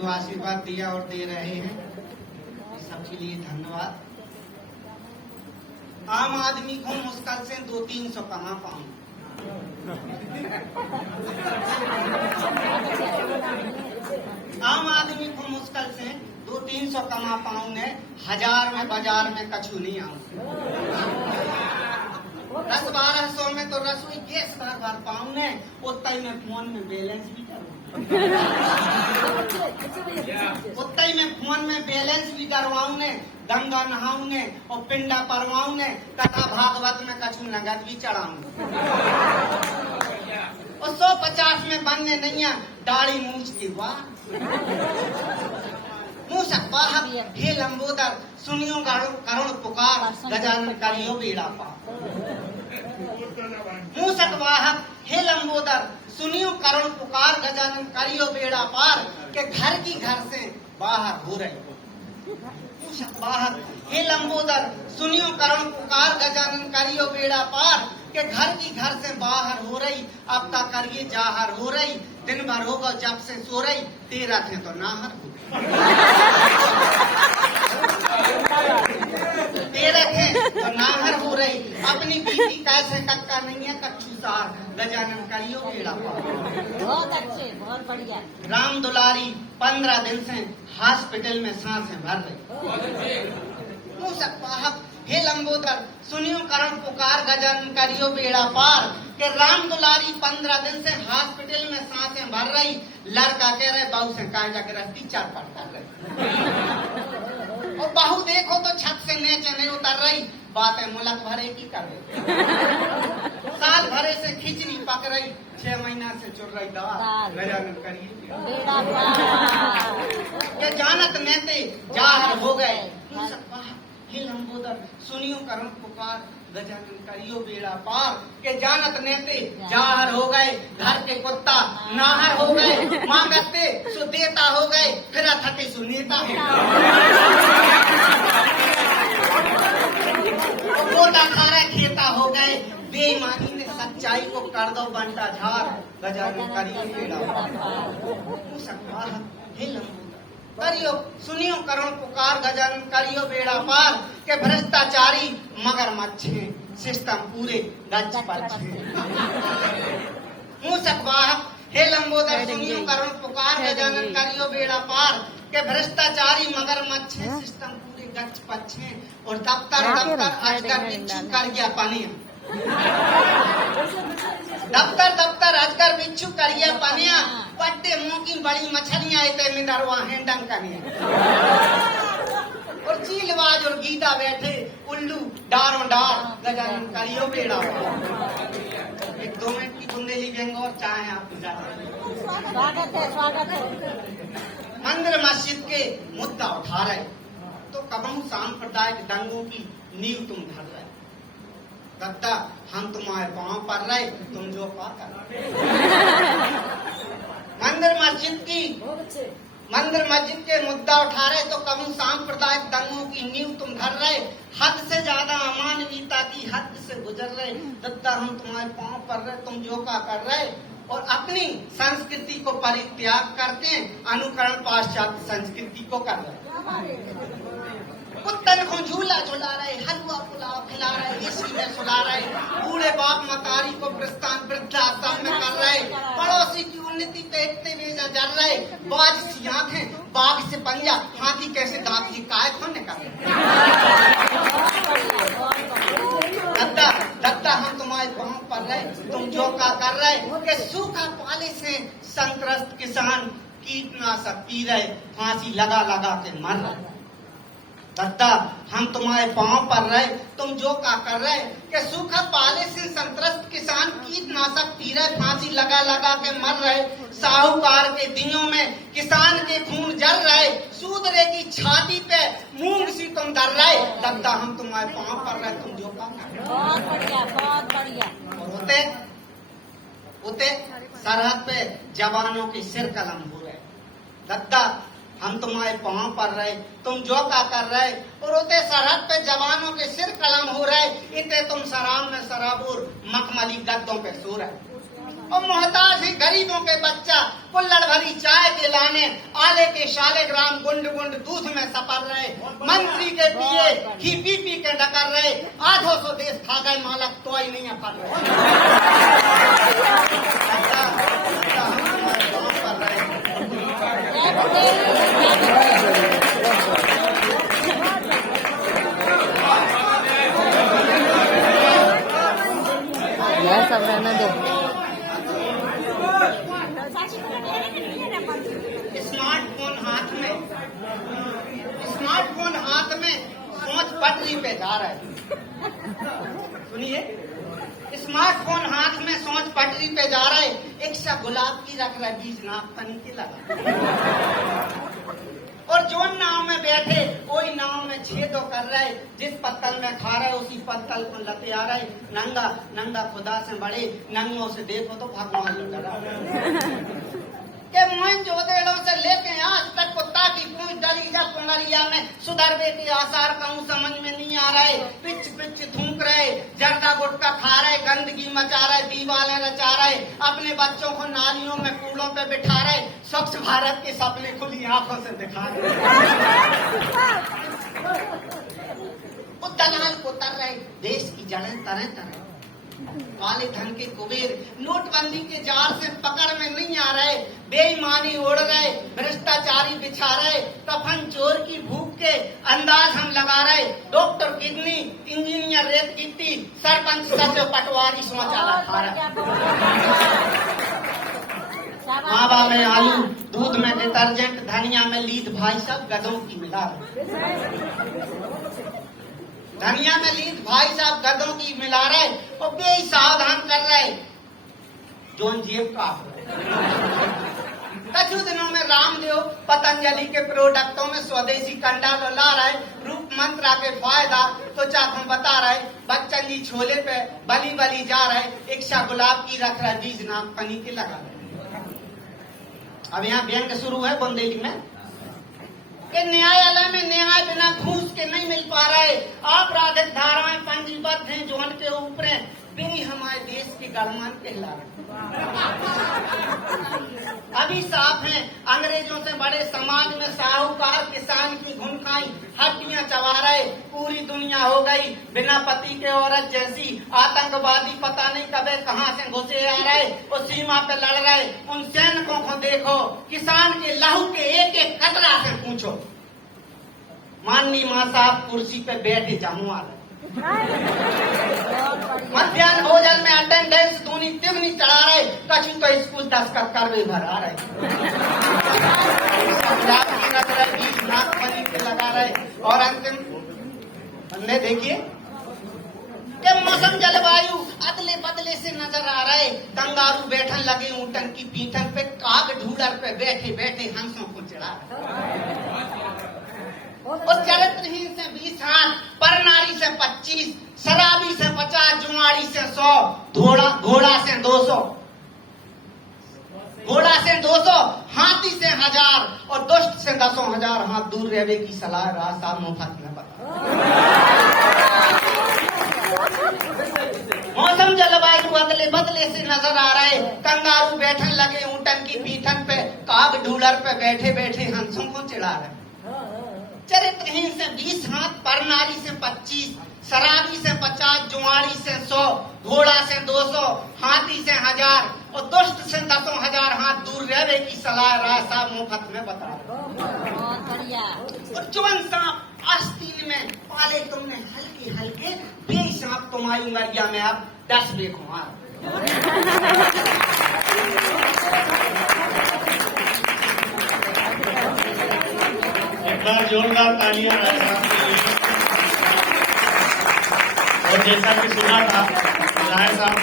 जो आशीर्वाद दिया और दे रहे हैं सबके लिए धन्यवाद। आम आदमी को मुश्किल से 200-300 कमा पाऊं, आम आदमी को मुश्किल से 200-300 कमा पाऊं ने 1000 में बाजार में कछु नहीं आऊं। 10-1200 में तो रसोई गैस भर पाऊं ने, उतना ही मैं फोन में बैलेंस भी करूं, उतना ही मैं फोन में बैलेंस भी करवाऊं ने, गंगा नहाऊं ने और पिंडा परवाऊं ने, कथा भागवत में कछु नगद भी चढ़ाऊं। और 150 में बनने नहीं है दाढ़ी मूछ की वाह मूसक वाहक हे लंबोदर सुनियो करुण पुकार गजानन करियो बेड़ा पार। मूसक वाहक हे लंबोदर सुनियो करुण पुकार गजानन करियो बेड़ा पार के घर की घर से बाहर हो रही। मूसक वाहक हे लंबोदर सुनियो करुण पुकार गजानन करियो बेड़ा पार के घर की घर से बाहर हो रही, अब तक करिए जाहर हो रही, दिन भर होगा जब से सो रही, तेरा थे तो नाहर हो तेरे थे तो नाहर हो रही, अपनी बीवी कैसे कक्का नहीं है कच्चू सार गजानन करियो बेड़ा पार। बहुत अच्छे, बहुत बढ़िया। राम दुलारी 15 दिन से हॉस्पिटल में सांसें भर रही। मूसक वाहक हे लंबोदर सुनियो करुण पुकार गजानन करियो बेड़ा पार के राम दुलारी 15 दिन से हॉस्पिटल में सांसें भर रही। लड़का कह रहे बहू से कहा जाकर रस्ती चार पड़ता रही और बहू देखो तो छत से नीचे नहीं उतर रही, बातें मुलक भरे की कर रही। साल भरे से खिचड़ी पक रही, 6 महीना से चुर रही दाल गजानन करिए बेड़ा पार। ये जानत नेते जाहर हो गए। हे लंबोदर सुनियो करुण पुकार गजानन करियो बेड़ा पार के जानत नेते जाहर हो गए। घर के कुत्ता नाहर हो गए, मांगते सो देता हो गए, फिर थके सो नेता हो गोटा खारा खेता हो गए। बेईमानी ने सच्चाई को कर दो बंटा झार गजानन करियो बेड़ा पार। हे लंबोदर करियो सुनियो करुण पुकार गजानन करियो बेड़ा पार के भ्रष्टाचारी मगर मच्छे सिस्टम पूरे गज पच्छे। मूसक वाहक हे लंबोदर सुनियो करुण पुकार गजानन करियो बेड़ा पार के भ्रष्टाचारी मगर मच्छे सिस्टम पूरे गज पच्छे। और दफ्तर अजगर बिच्छू कर गया पानी, दफ्तर अजगर बिच्छू कर गया पानिया, पट्टे मुंह की बड़ी मछलियां इतने मिनरवा हैंडंग करिए। और चीलवाज और गीता बैठे उल्लू डारों डार गजानन करियो बेड़ा पार। एक 2 मिनट की बुंदेली व्यंग और चाहे आप स्वागत है, स्वागत है। मंदिर मस्जिद के मुद्दा उठा रहे तो कबहू सांप्रदायिक दंगों की नींव तुम धर रहे। दत्ता हम तुम्हारे पांव पर रहे, तुम जो पा कर मंदिर मस्जिद के मुद्दा उठा रहे तो कबहू सांप्रदायिक दंगों की नींव तुम धर रहे। हद से ज्यादा अमानवीयता की हद से गुजर रहे। दत्ता हम तुम्हारे पांव पर रहे, तुम जो का कर रहे और अपनी संस्कृति को परित्याग करके अनुकरण पाश्चात्य संस्कृति को कर रहे। कुत्तन को झूला झुला रहे, हलवा पुलाव खिला रहे, इसी में सुला रहे, बूढ़े बाप मतारी को प्रस्थान वृद्धाश्रम में कर रहे, पड़ोसी की उन्नति पे इतने बेजा जल रहे। बाज सी आंखें बाघ से पंजा, हाथी कैसे दांत की काय खोने कर रहे। दत्ता हम तुम्हारे पांव पर रहे, तुम जो का कर रहे कि सूखा पाले से संत्रस्त किसान कीटनाशक पी रहे, फांसी लगा लगा के मर रहे। दत्ता हम तुम्हारे पांव पर रहे, तुम जो का कर रहे कि सूखा पाले से संत्रस्त किसान कीटनाशक पी रहे, फांसी लगा लगा के मर रहे। साहूकार के दिनों में किसान के खून जल रहे, सूदरे की छाती पे मूंग सी तुम डर रहे। दत्ता हम तुम्हारे पांव पर रहे, तुम जो का कर रहे। बहुत बढ़िया, बहुत बढ़िया। होते सरहद पे जवानों के सिर कलम हो रहे। दत्ता हम तुम्हारे पांव पर रहे, तुम जो का कर रहे और उते सरहद पे जवानों के सिर कलम हो रहे। इतने तुम शराब में शराबूर मखमली गद्दों पे सो रहे। और मोहताज है गरीबों के बच्चा कुल्लड़ भरी चाय के लाने आले के शाले ग्राम गुंड गुंड दूध में सपर रहे मंत्री के पिए ही पी के डकर रहे आधो सो देश खा गए मालक तो ही नहीं अपर रहे सब रहने दो। स्मार्टफोन हाथ में सोच पटरी पे जा रहा है। सुनिए, स्मार्टफोन हाथ में सोच पटरी पे जा रहा है। एक सा गुलाब की रख रहा है बीज नाप पनी के लगा और जो नाव में बैठे कोई नाव में छेदो कर रहा है। जिस पत्तल में खा रहा है उसी पत्तल को लते आ रहा है। नंगा नंगा खुदा से बड़े नंगों से देखो तो भगवान लुट रहा के मोइन जोदेड़ों से लेके आज तक कुत्ता की पूंछ दरिया पुनरिया में सुधरवे के आसार कहूँ समझ में नहीं आ रहे। पिच पिच थूक रहे जर्दा गुटका खा रहे गंदगी मचा रहे दीवारें रचा रहे अपने बच्चों को नालियों में कूड़ों पे बिठा रहे स्वच्छ भारत के सपने खुली आंखों से दिखा रहे। वो दलाल को तर रहे देश की जड़ें तरह तरह काले धन के कुबेर नोटबंदी के जार से पकड़ में नहीं आ रहे बेईमानी ओढ़ रहे भ्रष्टाचारी बिछा रहे कफन चोर की भूख के अंदाज हम लगा रहे डॉक्टर किडनी इंजीनियर रेत गिट्टी सरपंच सच पटवारी शौचालय खा रहे मावा में आलू दूध में डिटर्जेंट धनिया में लीद भाई सब गधों की मिला धनिया में लीद भाई साहब गधों की मिला रहे और बेसावधान कर रहे जोन जेब का कुछ दिनों में रामदेव पतंजलि के प्रोडक्टों में स्वदेशी कंडा ला रहे रूप मंत्रा के फायदा तो हम बता रहे बच्चन जी छोले पे बली बली जा रहे एक सा गुलाब की रख रहे बीज नाम पनी के लगा रहे। अब यहाँ व्यंग शुरू है बुंदेली में कि न्यायालय में न्याय बिना घूस के नहीं मिल पा रहे आपराधिक धाराएं पंजीबद्ध हैं जो उनके ऊपर भी हमारे देश के गणमान कहला रहे अभी साफ हैं अंग्रेजों से बड़े समाज में साहूकार किसान की घुन खाई हड्डियां चबा रहे पूरी दुनिया हो गई बिना पति के औरत जैसी आतंकवादी पता नहीं कबे कहां से घुसे आ रहे और सीमा पे लड़ रहे उन सैनिकों को देखो किसान के लहू के एक एक कतरा से पूछो माननीय मां साहब कुर्सी पे बैठे जमुआ रहे मध्याह्न भोजन में अटेंडेंस दूनी तिगनी चढ़ा रहे कछु तो स्कूल दस्तखत करवे भरा रहे लगा रहे और अंतिम हमने देखिए कि मौसम जलवायु अदले बदले से नजर आ रहे कंगारू बैठन लगे ऊँटन की पीठन पे काग ढूलर पे बैठे बैठे हंसों को चढ़ा और चरित्रहीन से 20 हाथ पर नारी से 25 शराबी से 50 जुआड़ी से 100 घोड़ा से 200 हाथी से 1000 और दुष्ट से 10,000 हाथ दूर रहने की सलाह रास्ता मुफ्त में बता। मौसम जलवायु बदले बदले से नजर आ रहे कंगारू बैठन लगे ऊँटन की पीठन पे काग ढूलर पे बैठे बैठे हंसों को चिढ़ा रहे चरित्रहीन से 20 हाथ पर नारी से 25 शराबी से 50 जुआड़ी से 100 घोड़ा से 200 हाथी से 1000 और दुष्ट से 10,000 हाथ दूर रहने की सलाह राय साहब मुफ्त में बता और चुवन सांप आस्तीन में पाले तुमने हल्के हल्के बेसाप तुम्हारी उंगलिया में अब 10 बेखुमार जोरदार तालियां राय साहब के लिए। और जैसा कि सुना था राय साहब